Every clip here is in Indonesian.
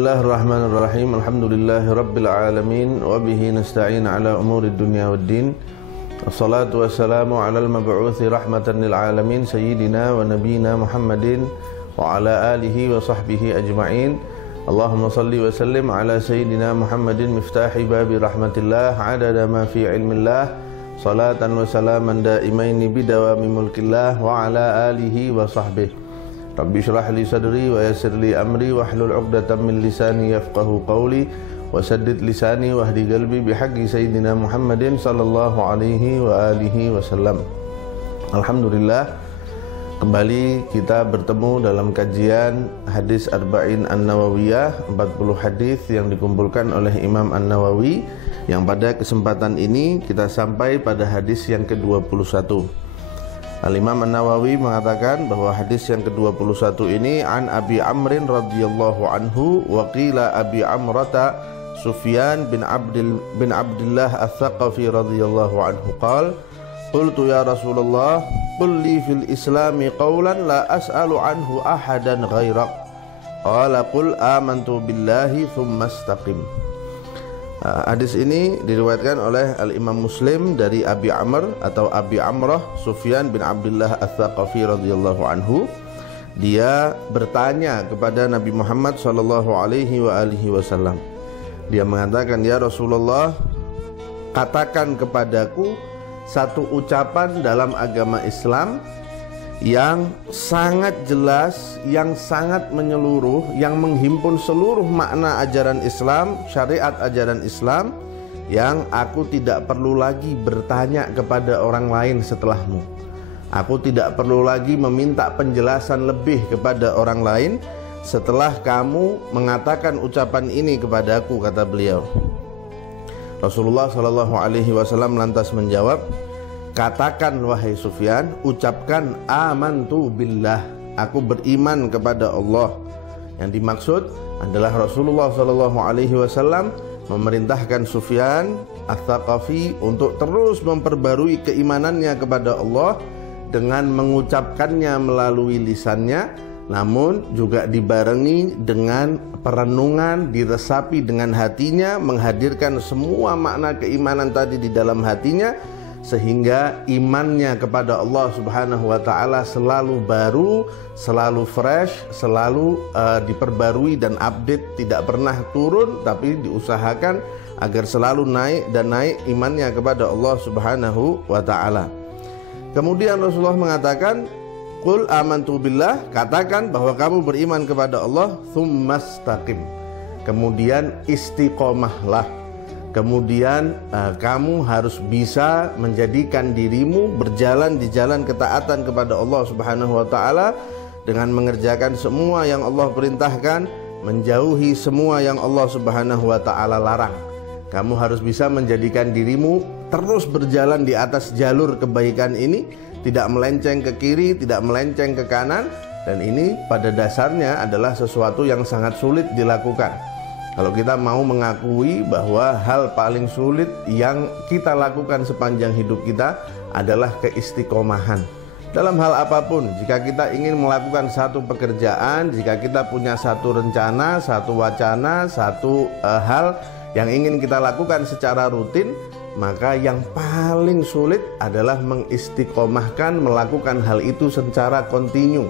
Bismillahirrahmanirrahim. Alhamdulillahirabbil alamin wa bihi nasta'in ala umurid dunya waddin. Wassalatu wassalamu ala al-mab'uthi rahmatan lil alamin sayyidina wa nabiyyina Muhammadin wa ala alihi wa sahbihi ajma'in. Allahumma salli wa sallim ala sayyidina Muhammadin miftahi babi rahmatillah adada ma fi ilmillah. Salatan wa salaman daimaini bidawami mulkillah wa ala alihi wa sahbihi. Rabbi syrah li sadri wa yassir li amri wahlul 'uqdatam min lisani yafqahu qawli wa saddid lisani wahdi qalbi bihaqqi sayyidina Muhammadin sallallahu alaihi wa alihi wasallam. Alhamdulillah, kembali kita bertemu dalam kajian hadis Arba'in An-Nawawiyah, 40 hadis yang dikumpulkan oleh Imam An-Nawawi, yang pada kesempatan ini kita sampai pada hadis yang ke-21. Al-Imam An-Nawawi mengatakan bahwa hadis yang ke-21 ini an Abi Amrin radhiyallahu anhu wa qila Abi Amrata Sufyan bin Abdullah Ats-Tsaqafi radhiyallahu anhu qala qultu ya Rasulullah qul li fil islami qawlan la as'alu anhu ahadan ghairak qala qul amantu billahi thumma istaqim. Hadis ini diriwayatkan oleh Al-Imam Muslim dari Abi Amr atau Abi Amrah Sufyan bin Abdullah Ats-Tsaqafi radhiyallahu anhu. Dia bertanya kepada Nabi Muhammad sallallahu alaihi wasallam. Dia mengatakan, "Ya Rasulullah, katakan kepadaku satu ucapan dalam agama Islam yang sangat jelas, yang sangat menyeluruh, yang menghimpun seluruh makna ajaran Islam, syariat ajaran Islam, yang aku tidak perlu lagi bertanya kepada orang lain setelahmu. Aku tidak perlu lagi meminta penjelasan lebih kepada orang lain setelah kamu mengatakan ucapan ini kepadaku," kata beliau. Rasulullah SAW lantas menjawab, "Katakan wahai Sufyan, ucapkan amantu billah, aku beriman kepada Allah." Yang dimaksud adalah Rasulullah SAW memerintahkan Sufyan Ats-Tsaqafi untuk terus memperbarui keimanannya kepada Allah dengan mengucapkannya melalui lisannya, namun juga dibarengi dengan perenungan, diresapi dengan hatinya, menghadirkan semua makna keimanan tadi di dalam hatinya, sehingga imannya kepada Allah Subhanahu wa taala selalu baru, selalu fresh, selalu diperbarui dan update, tidak pernah turun, tapi diusahakan agar selalu naik dan naik imannya kepada Allah Subhanahu wa taala. Kemudian Rasulullah mengatakan, "Qul amantu billah," katakan bahwa kamu beriman kepada Allah, "Tsumastaqim," kemudian istiqomahlah. Kemudian kamu harus bisa menjadikan dirimu berjalan di jalan ketaatan kepada Allah Subhanahu wa taala dengan mengerjakan semua yang Allah perintahkan, menjauhi semua yang Allah Subhanahu wa taala larang. Kamu harus bisa menjadikan dirimu terus berjalan di atas jalur kebaikan ini, tidak melenceng ke kiri, tidak melenceng ke kanan, dan ini pada dasarnya adalah sesuatu yang sangat sulit dilakukan. Kalau kita mau mengakui bahwa hal paling sulit yang kita lakukan sepanjang hidup kita adalah keistiqomahan. Dalam hal apapun, jika kita ingin melakukan satu pekerjaan, jika kita punya satu rencana, satu wacana, satu hal yang ingin kita lakukan secara rutin, maka yang paling sulit adalah mengistiqomahkan melakukan hal itu secara kontinu.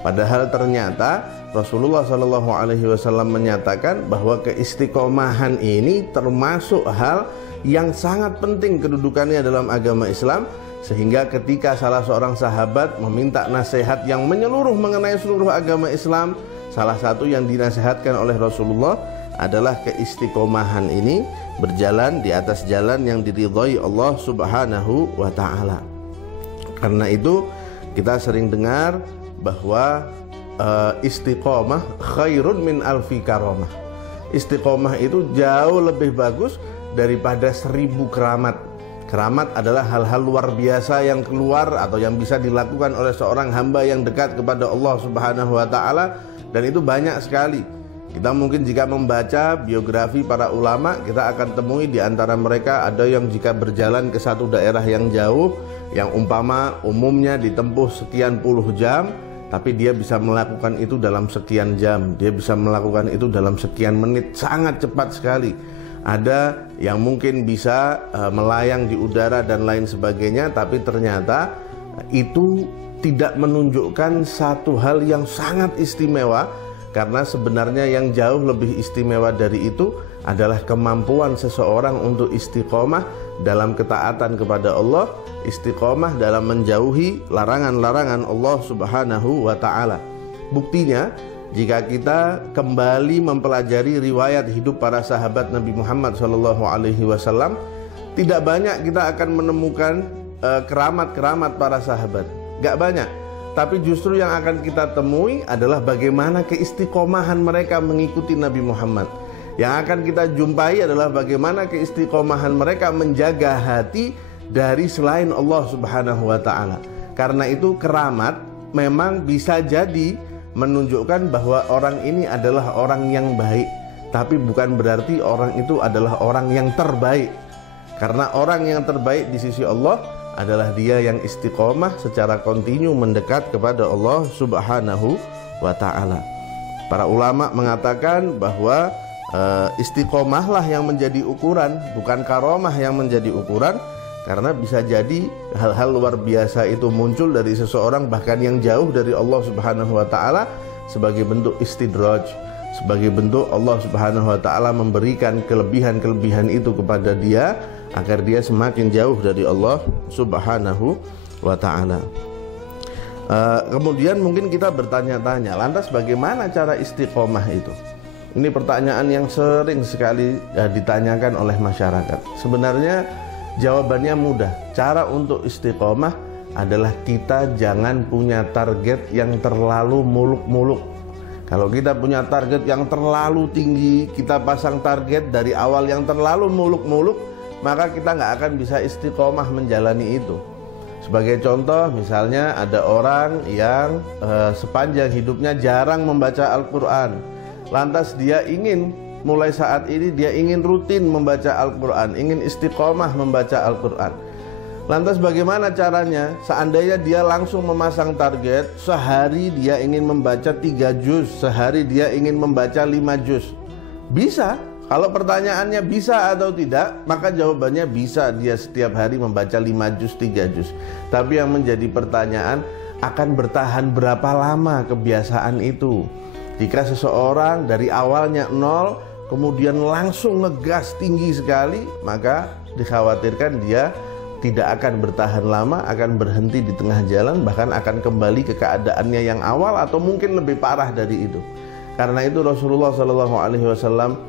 Padahal ternyata Rasulullah SAW menyatakan bahwa keistiqomahan ini termasuk hal yang sangat penting kedudukannya dalam agama Islam, sehingga ketika salah seorang sahabat meminta nasihat yang menyeluruh mengenai seluruh agama Islam, salah satu yang dinasihatkan oleh Rasulullah adalah keistiqomahan ini, berjalan di atas jalan yang diridhai Allah Subhanahu wa taala. Karena itu kita sering dengar bahwa istiqomah khairun min alfi karamah. Istiqomah itu jauh lebih bagus daripada 1000 keramat. Keramat adalah hal-hal luar biasa yang keluar atau yang bisa dilakukan oleh seorang hamba yang dekat kepada Allah Subhanahu wa taala, dan itu banyak sekali. Kita mungkin jika membaca biografi para ulama, kita akan temui di antara mereka ada yang jika berjalan ke satu daerah yang jauh, yang umpama umumnya ditempuh sekian puluh jam, tapi dia bisa melakukan itu dalam sekian jam, dia bisa melakukan itu dalam sekian menit, sangat cepat sekali. Ada yang mungkin bisa melayang di udara dan lain sebagainya, tapi ternyata itu tidak menunjukkan satu hal yang sangat istimewa, karena sebenarnya yang jauh lebih istimewa dari itu adalah kemampuan seseorang untuk istiqomah dalam ketaatan kepada Allah, istiqomah dalam menjauhi larangan-larangan Allah Subhanahu wa ta'ala. Buktinya, jika kita kembali mempelajari riwayat hidup para sahabat Nabi Muhammad SAW, tidak banyak kita akan menemukan keramat-keramat para sahabat. Gak banyak. Tapi justru yang akan kita temui adalah bagaimana keistiqomahan mereka mengikuti Nabi Muhammad. Yang akan kita jumpai adalah bagaimana keistiqomahan mereka menjaga hati dari selain Allah Subhanahu wa ta'ala. Karena itu keramat memang bisa jadi menunjukkan bahwa orang ini adalah orang yang baik, tapi bukan berarti orang itu adalah orang yang terbaik. Karena orang yang terbaik di sisi Allah adalah dia yang istiqomah secara kontinu mendekat kepada Allah Subhanahu wa ta'ala. Para ulama mengatakan bahwa istiqomahlah yang menjadi ukuran, bukan karomah yang menjadi ukuran. Karena bisa jadi hal-hal luar biasa itu muncul dari seseorang bahkan yang jauh dari Allah Subhanahu wa ta'ala sebagai bentuk istidraj, sebagai bentuk Allah Subhanahu wa ta'ala memberikan kelebihan-kelebihan itu kepada dia agar dia semakin jauh dari Allah Subhanahu wa ta'ala. Kemudian mungkin kita bertanya-tanya, lantas bagaimana cara istiqomah itu? Ini pertanyaan yang sering sekali ditanyakan oleh masyarakat. Sebenarnya jawabannya mudah. Cara untuk istiqomah adalah kita jangan punya target yang terlalu muluk-muluk. Kalau kita punya target yang terlalu tinggi, kita pasang target dari awal yang terlalu muluk-muluk, maka kita nggak akan bisa istiqomah menjalani itu. Sebagai contoh, misalnya ada orang yang sepanjang hidupnya jarang membaca Al-Quran. Lantas dia ingin mulai saat ini dia ingin rutin membaca Al-Quran, ingin istiqomah membaca Al-Quran. Lantas bagaimana caranya? Seandainya dia langsung memasang target, sehari dia ingin membaca 3 juz, sehari dia ingin membaca 5 juz. Bisa. Kalau pertanyaannya bisa atau tidak, maka jawabannya bisa, dia setiap hari membaca 5 juz, 3 juz. Tapi yang menjadi pertanyaan, akan bertahan berapa lama kebiasaan itu? Jika seseorang dari awalnya 0 kemudian langsung ngegas tinggi sekali, maka dikhawatirkan dia tidak akan bertahan lama, akan berhenti di tengah jalan, bahkan akan kembali ke keadaannya yang awal atau mungkin lebih parah dari itu. Karena itu Rasulullah SAW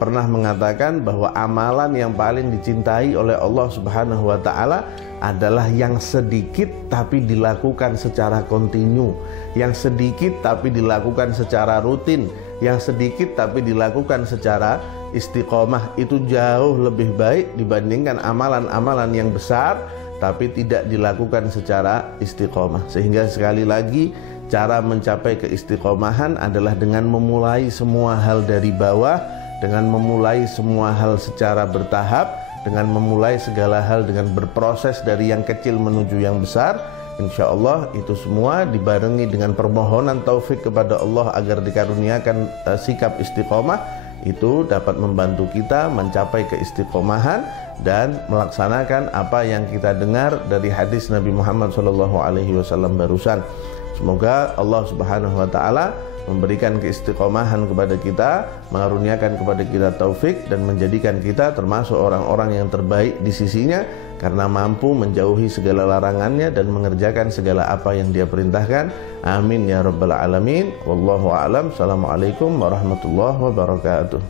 pernah mengatakan bahwa amalan yang paling dicintai oleh Allah Subhanahu wa ta'ala adalah yang sedikit tapi dilakukan secara kontinu, yang sedikit tapi dilakukan secara rutin, yang sedikit tapi dilakukan secara istiqomah. Itu jauh lebih baik dibandingkan amalan-amalan yang besar tapi tidak dilakukan secara istiqomah. Sehingga sekali lagi, cara mencapai keistiqomahan adalah dengan memulai semua hal dari bawah, dengan memulai semua hal secara bertahap, dengan memulai segala hal dengan berproses dari yang kecil menuju yang besar. Insya Allah itu semua dibarengi dengan permohonan taufik kepada Allah agar dikaruniakan sikap istiqomah, itu dapat membantu kita mencapai keistiqomahan dan melaksanakan apa yang kita dengar dari hadis Nabi Muhammad SAW barusan. Semoga Allah Subhanahu wa ta'ala memberikan keistiqomahan kepada kita, mengaruniakan kepada kita taufik, dan menjadikan kita termasuk orang-orang yang terbaik di sisinya karena mampu menjauhi segala larangannya dan mengerjakan segala apa yang dia perintahkan. Amin ya rabbal alamin. Wallahu a'lam. Assalamualaikum warahmatullahi wabarakatuh.